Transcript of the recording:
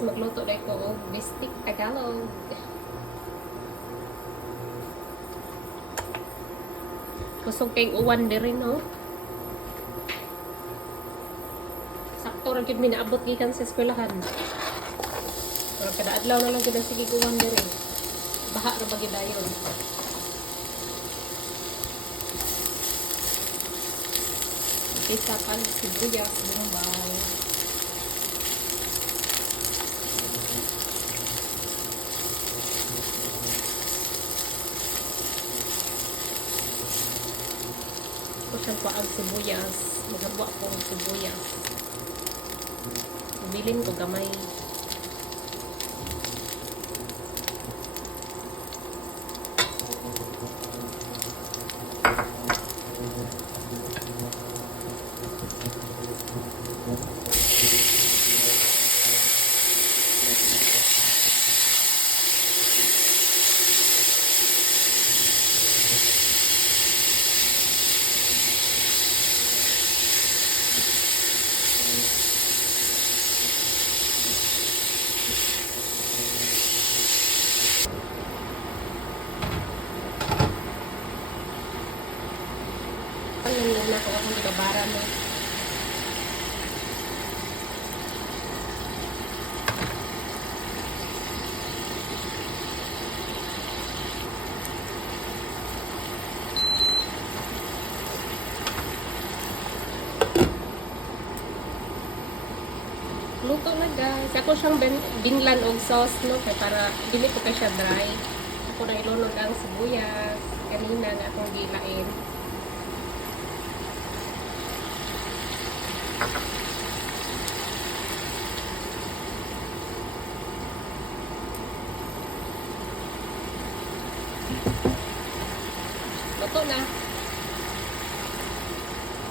guys, magluto na ko og bistik Tagalog. Kusog kayong uwan din rin, no? Sakto rin yun minaabot gikan sa eskwelahan. Pero kada adlaw na lang yun ang sige uwan din rin. Baha na bagidayon. Isa pang sibuyas, bombay. Kusang pa ang sibuyas. Maghabwa ko ang sibuyas. Bilin ko gamay. Yung muna ko akong gabara mo. Luto na guys. Ako siyang binlan og sauce, no? Kaya para dili ko kay siya dry. Ako na ilunod ang sibuyas. Kanina na akong gilain. Luto na.